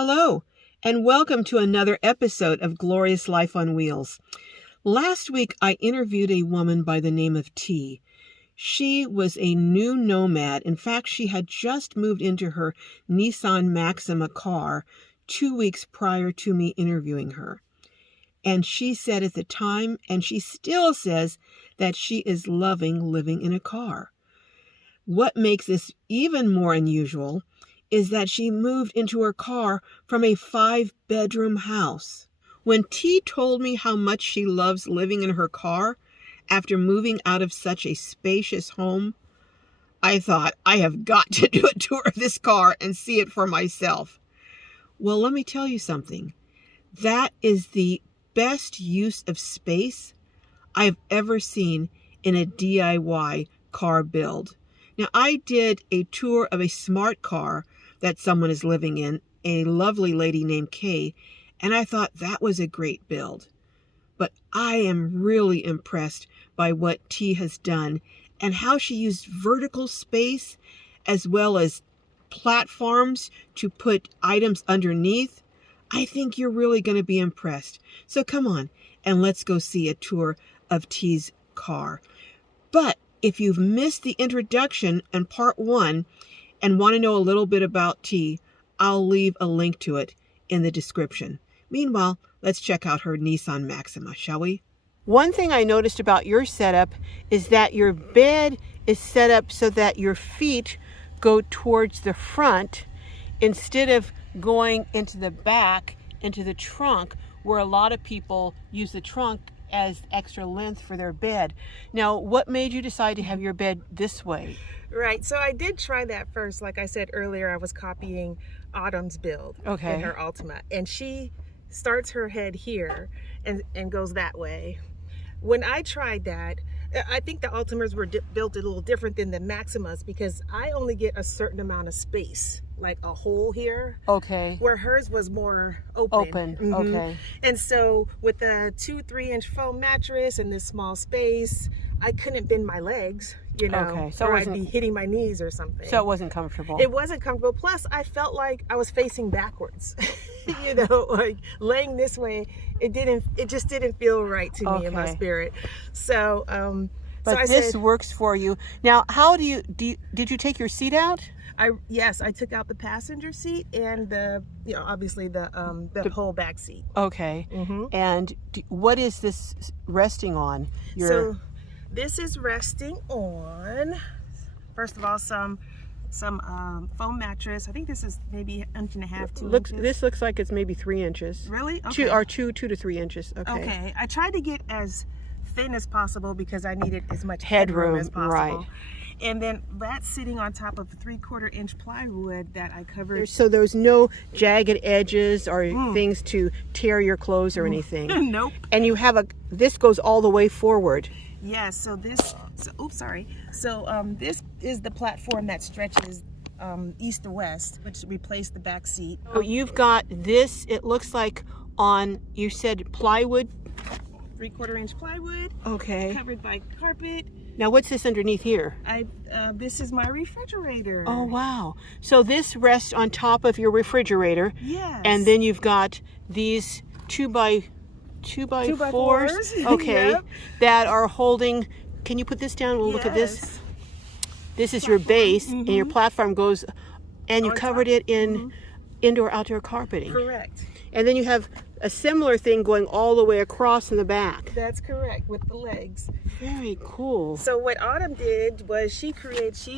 Hello, and welcome to another episode of Glorious Life on Wheels. Last week, I interviewed a woman by the name of T. She was a new nomad. In fact, she had just moved into her Nissan Maxima car 2 weeks prior to me interviewing her. And she said at the time, and she still says, that she is loving living in a car. What makes this even more unusual is that she moved into her car from a 5-bedroom house. When T told me how much she loves living in her car after moving out of such a spacious home, I thought, I have got to do a tour of this car and see it for myself. Well, let me tell you something. That is the best use of space I've ever seen in a DIY car build. Now, I did a tour of a smart car that someone is living in, a lovely lady named Kay, and I thought that was a great build. But I am really impressed by what T has done and how she used vertical space as well as platforms to put items underneath. I think you're really going to be impressed. So come on, and let's go see a tour of T's car. But if you've missed the introduction and part 1 and want to know a little bit about T, I'll leave a link to it in the description. Meanwhile, let's check out her Nissan Maxima, shall we? One thing I noticed about your setup is that your bed is set up so that your feet go towards the front instead of going into the back, into the trunk, where a lot of people use the trunk as extra length for their bed. Now, what made you decide to have your bed this way? Right, so I did try that first. Like I said earlier, I was copying Autumn's build in her Altima, and she starts her head here and goes that way. When I tried that, I think the Altimas were built a little different than the Maximas because I only get a certain amount of space, like a hole here. Okay. Where hers was more open. Okay. And so with the 2-3-inch foam mattress and this small space, I couldn't bend my legs, you know, okay. So or I'd be hitting my knees or something. So it wasn't comfortable. It wasn't comfortable. Plus, I felt like I was facing backwards. You know, like laying this way, it just didn't feel right to me in my spirit. So, but so this works for you. Now, how did you take your seat out? Yes, I took out the passenger seat and obviously the whole back seat. Okay. And what is this resting on? So this is resting on, first of all, some foam mattress. I think this is maybe 1.5 to 2 inches. This looks like it's maybe 3 inches. Really? Okay. Two to 3 inches. Okay. I tried to get as thin as possible because I needed as much headroom as possible. Right. And then that's sitting on top of 3/4 inch plywood that I covered. So there's no jagged edges or things to tear your clothes or anything. Nope. And you have this goes all the way forward. Yes. So this. So this is the platform that stretches east to west, which replaced the back seat. So you've got this. It looks like you said plywood. 3/4 inch plywood. Okay. Covered by carpet. Now, what's this underneath here? This is my refrigerator. Oh, wow. So this rests on top of your refrigerator. Yes. And then you've got these 2x4s. Okay. Yep. That are holding. Can you put this down? We'll look at this. This is your base, and your platform goes, and you covered it in indoor-outdoor carpeting. Correct. And then you have a similar thing going all the way across in the back. That's correct, with the legs. Very cool. So what Autumn did was she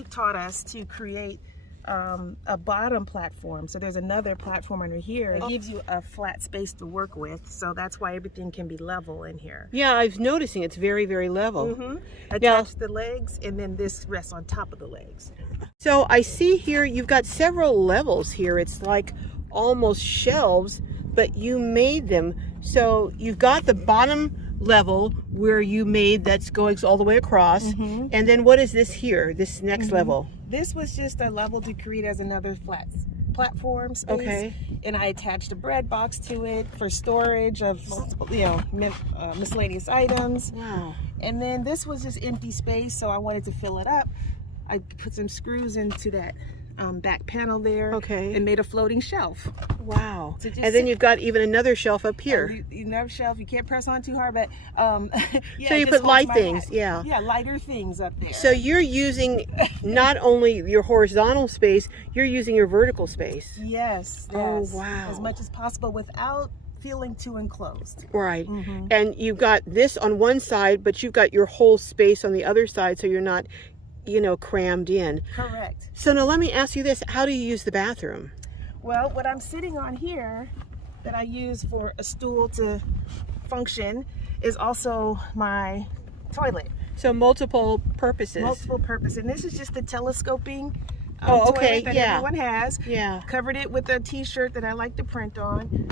taught us to create a bottom platform. So there's another platform under here. It gives you a flat space to work with. So that's why everything can be level in here. Yeah, I was noticing it's very, very level. Attach the legs, and then this rests on top of the legs. So I see here you've got several levels here. It's like almost shelves, but you made them. So you've got the bottom level where you made that's going all the way across. And then what is this here, this next level? This was just a level to create as another flat platform space. Okay. And I attached a bread box to it for storage of miscellaneous items. Wow. And then this was just empty space, so I wanted to fill it up. I put some screws into that back panel there. Okay. And made a floating shelf. Wow. So and then you've got even another shelf up here. Another shelf. You can't press on too hard, but yeah, so you put light things, yeah, lighter things up there. So you're using not only your horizontal space, you're using your vertical space. Yes. Oh, wow. As much as possible without feeling too enclosed. Right. And you've got this on one side, but you've got your whole space on the other side, so you're not, you know, crammed in. Correct. So now let me ask you this: how do you use the bathroom? Well, what I'm sitting on here that I use for a stool to function is also my toilet. So multiple purposes. Multiple purpose. And this is just the telescoping okay, toilet that everyone has. Yeah. Covered it with a t-shirt that I like to print on.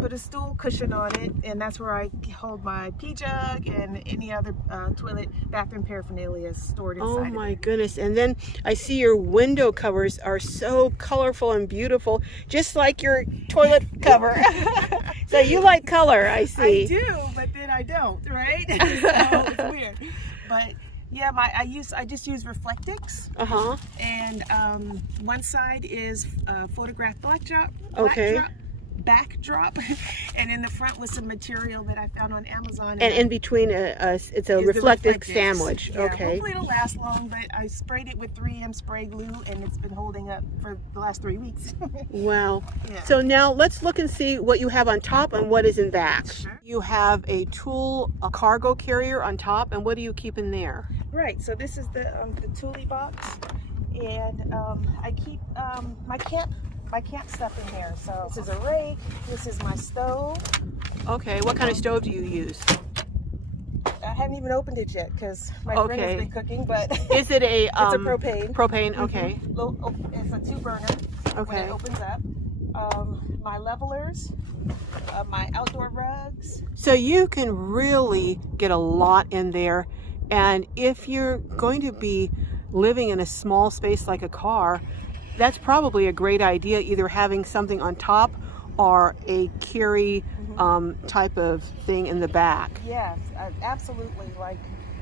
Put a stool cushion on it, and that's where I hold my pee jug and any other toilet bathroom paraphernalia stored inside. Oh my goodness. And then I see your window covers are so colorful and beautiful, just like your toilet cover. So you like color, I see. I do, but then I don't, right? So it's weird. But yeah, I just use Reflectix. And one side is photograph backdrop, and in the front was some material that I found on Amazon. And in between it's a reflective sandwich. Yeah, okay. Hopefully it'll last long, but I sprayed it with 3M spray glue, and it's been holding up for the last 3 weeks. Wow. Yeah. So now let's look and see what you have on top and what is in back. Sure. You have a cargo carrier on top, and what do you keep in there? Right. So this is the Thule box, and I keep my camp stuff in here. So this is a rake, this is my stove. Okay, what kind of stove do you use? I haven't even opened it yet because my friend has been cooking, but is it a it's a propane. Propane, okay. It's a 2-burner. Okay. When it opens up. My levelers, my outdoor rugs. So you can really get a lot in there, and if you're going to be living in a small space like a car, that's probably a great idea, either having something on top or a carry type of thing in the back. Yes, absolutely. Like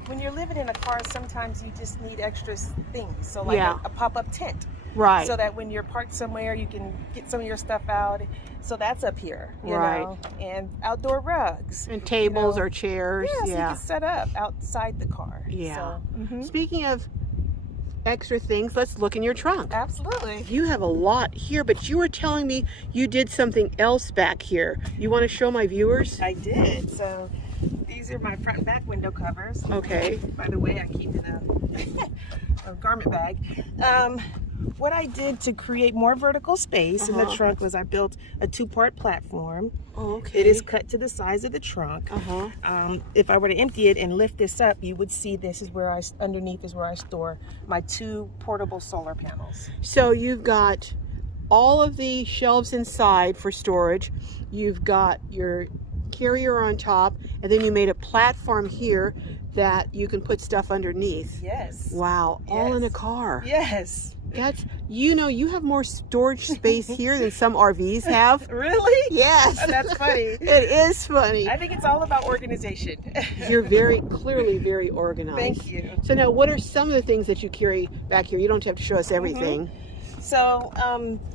when you're living in a car, sometimes you just need extra things. So like a pop-up tent. Right. So that when you're parked somewhere, you can get some of your stuff out. So that's up here, you know. And outdoor rugs. And tables or chairs. Yeah, so you can set up outside the car. Yeah. So, speaking of extra things, let's look in your trunk. Absolutely. You have a lot here, but you were telling me you did something else back here. You want to show my viewers? I did. So these are my front and back window covers. Okay. By the way, I keep in a garment bag. What I did to create more vertical space in the trunk was I built a 2-part platform. Oh, okay. It is cut to the size of the trunk. If I were to empty it and lift this up, you would see this is where underneath is where I store my 2 portable solar panels. So you've got all of the shelves inside for storage. You've got your carrier on top, and then you made a platform here that you can put stuff underneath. Yes. Wow. Yes. All in a car. Yes. That's, you know, you have more storage space here than some RVs have. Really? Yes. Oh, that's funny. It is funny. I think it's all about organization. You're clearly very organized. Thank you. So now, what are some of the things that you carry back here? You don't have to show us everything. So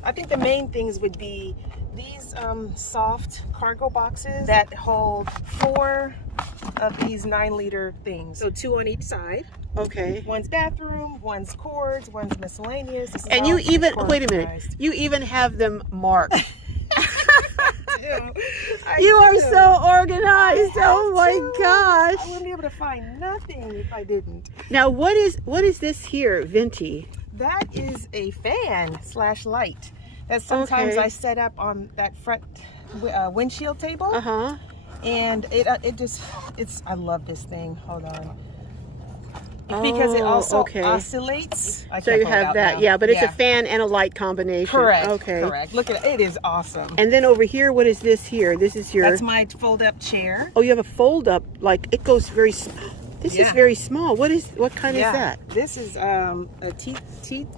I think the main things would be these soft cargo boxes that hold 4 of these 9-liter things. So 2 on each side. Okay. One's bathroom, one's cords, one's miscellaneous. And you even, wait a minute, you even have them marked. You are so organized. Oh my gosh. I wouldn't be able to find nothing if I didn't. Now what is this here, Venti? That is a fan / light that sometimes I set up on that front windshield table. And I love this thing. Hold on. Because it also oscillates. So you have that, but it's a fan and a light combination. Correct. Okay. Correct. Look at it. It is awesome. And then over here, what is this here? This is your. That's my fold-up chair. Oh, you have a fold-up. Like it goes very. This is very small. What kind is that? This is a T.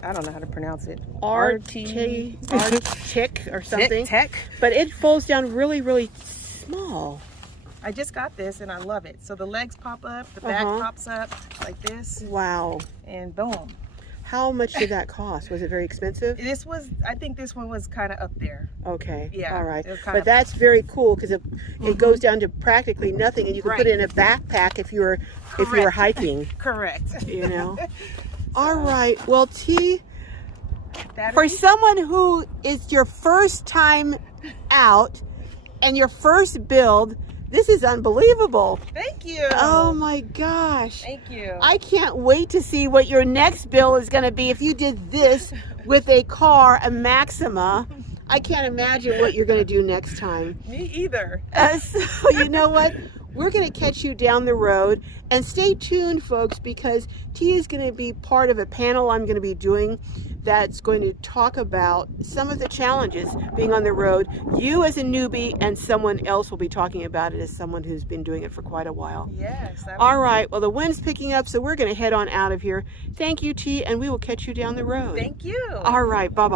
I don't know how to pronounce it. Arctic or something. Tech. But it folds down really, really small. I just got this and I love it. So the legs pop up, the back pops up like this. Wow. And boom. How much did that cost? Was it very expensive? I think this one was kind of up there. Okay. Yeah. All right. But that's very cool because it goes down to practically nothing, and you can put it in a backpack if you were hiking. Correct. You know. All right. Well, T, for someone who is your first time out and your first build, this is unbelievable. Thank you. Oh my gosh. Thank you. I can't wait to see what your next build is going to be if you did this with a car, a Maxima. I can't imagine what you're going to do next time. Me either. So you know what? We're going to catch you down the road, and stay tuned, folks, because T is going to be part of a panel I'm going to be doing that's going to talk about some of the challenges being on the road. You as a newbie, and someone else will be talking about it as someone who's been doing it for quite a while. Yes. All right. Well, the wind's picking up, so we're going to head on out of here. Thank you, T, and we will catch you down the road. Thank you. All right. Bye-bye.